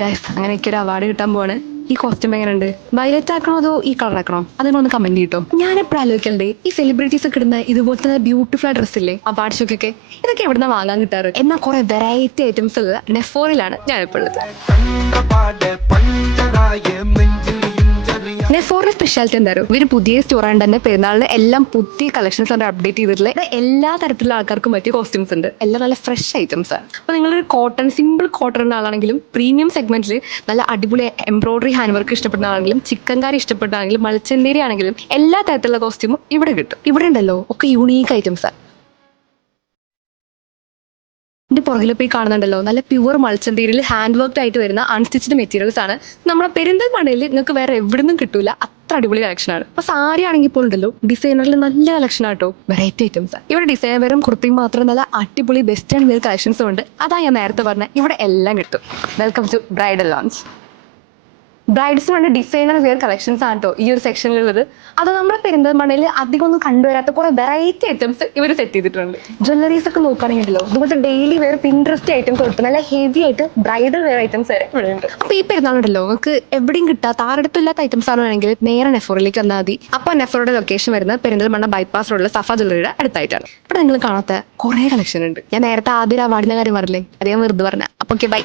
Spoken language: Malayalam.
ഗൈസ് അങ്ങനെ എനിക്ക് ഒരു അവാർഡ് കിട്ടാൻ പോവാണ്. ഈ കോസ്റ്റ്യൂം എങ്ങനെയുണ്ട്? വയലറ്റ് ആക്കണോ അതോ ഈ കളർ ആക്കണോ? അതിനൊന്ന് കമന്റ് ചെയ്തോ. ഞാൻ എപ്പോഴും ആലോചിക്കണ്ടേ, ഈ സെലിബ്രിറ്റീസ് ഒക്കെ ഇടുന്ന ഇതുപോലത്തെ ബ്യൂട്ടിഫുൾ ആയ ഡ്രസ് ഇല്ലേ അവാർഡ് ഷോക്കൊക്കെ, ഇതൊക്കെ എവിടുന്ന വാങ്ങാൻ കിട്ടാറ്? എന്നാൽ കുറെ വെറൈറ്റി ഐറ്റംസ് ഉള്ള നെഫോറിലാണ് ഞാൻ ഇപ്പോൾ ഉള്ളത്. നെഫോറിന്റെ സ്പെഷ്യാലിറ്റി എന്തായാലും ഇവര് പുതിയ സ്റ്റോറാണ് തന്നെ പെരുന്നാളിന് എല്ലാം പുതിയ കളക്ഷൻസ് ആണ് അപ്ഡേറ്റ് ചെയ്തിട്ടുള്ള എല്ലാ തരത്തിലുള്ള ആൾക്കാർക്കും പറ്റിയ കോസ്റ്റ്യൂംസ് ഉണ്ട്. എല്ലാം നല്ല ഫ്രഷ് ഐറ്റംസ് ആണ്. അപ്പൊ നിങ്ങളൊരു കോട്ടൺ സിമ്പിൾ കോട്ടൺ ആളാണെങ്കിലും പ്രീമിയം സെഗ്മെന്റിൽ നല്ല അടിപൊളി എംബ്രോയിഡറി ഹാൻഡ് വർക്ക് ഇഷ്ടപ്പെടുന്ന ആണെങ്കിലും ചിക്കൻ കറി ഇഷ്ടപ്പെടുന്നതാണെങ്കിലും മൾച്ചന്തേരി ആണെങ്കിലും എല്ലാ തരത്തിലുള്ള കോസ്റ്റ്യൂമും ഇവിടെ കിട്ടും. ഇവിടെ ഉണ്ടല്ലോ ഒക്കെ യൂണീക്ക് ഐറ്റംസ് ആണ്. ഇതിന്റെ പുറകിൽ പോയി കാണുന്നുണ്ടല്ലോ നല്ല പ്യുവർ മൾച്ചന്തേരിയിൽ ഹാൻഡ് വർക്ക്ഡ് ആയിട്ട് വരുന്ന അൺസ്റ്റിച്ച്ഡ് മെറ്റീരിയൽസ് ആണ്. നമ്മുടെ പെരിന്തൽമണ്ണയിൽ നിങ്ങൾക്ക് വേറെ എവിടുന്നും കിട്ടൂല, അത്ര അടിപൊളി കളക്ഷൻ ആണ്. അപ്പൊ സാരി ആണെങ്കിൽ ഇപ്പോൾ ഉണ്ടല്ലോ ഡിസൈനറിൽ നല്ല കളക്ഷൻ ആട്ടോ, വെറൈറ്റി ഐറ്റംസ്. ഇവിടെ ഡിസൈൻ വെറും കുർത്തിയും മാത്രം നല്ല അടിപൊളി വെസ്റ്റേൺ വെയർ കളക്ഷൻസും ഉണ്ട്. അതാ ഞാൻ നേരത്തെ പറഞ്ഞ ഇവിടെ എല്ലാം കിട്ടും. Welcome to bridal lounge. ബ്രൈഡ്സിന് വേണ്ട ഡിസൈനർ വെയർ കളക്ഷൻസ് ആണ് കേട്ടോ ഈ ഒരു സെക്ഷനിലുള്ളത്. അത് നമ്മുടെ പെരിന്തൽമണ്ണയിൽ അധികം ഒന്നും കണ്ടുവരാത്ത കുറെ വെറൈറ്റി ഐറ്റംസ് ഇവർ സെറ്റ് ചെയ്തിട്ടുണ്ട്. ജ്വല്ലറീസ് ഒക്കെ നോക്കുകയാണെങ്കിലോ ഇതുപോലത്തെ ഡെയിലി വെയർ പിൻട്രസ്റ്റ് ഐറ്റംസ് കൊടുത്ത് നല്ല ഹെവി ആയിട്ട് ബ്രൈഡൽ വെയർ ഐറ്റംസ് വരെ ഇവിടെ ഉണ്ട്. അപ്പൊ ഈ പെരുന്നാളുണ്ടല്ലോ നിങ്ങൾക്ക് എവിടെയും കിട്ടാത്ത ആരുടെടുത്തില്ലാത്ത ഐറ്റംസ് ആണെങ്കിൽ നേരെ നെഫോറിലേക്ക് വന്നാൽ മതി. അപ്പൊ നെഫോറുടെ ലൊക്കേഷൻ വരുന്നത് പെരിന്തൽമണ്ണ ബൈപ്പാസ് റോഡിലെ സഫ ജ്വല്ലറിയുടെ അടുത്തായിട്ടാണ്. ഇവിടെ നിങ്ങൾ കാണാത്ത കുറെ കളക്ഷൻ ഉണ്ട്. ഞാൻ നേരത്തെ ആദ്യം അവാർഡിന്റെ കാര്യം പറഞ്ഞില്ലേ, അതേ വെറുതെ പറഞ്ഞ. അപ്പൊ ഓക്കെ ബൈ.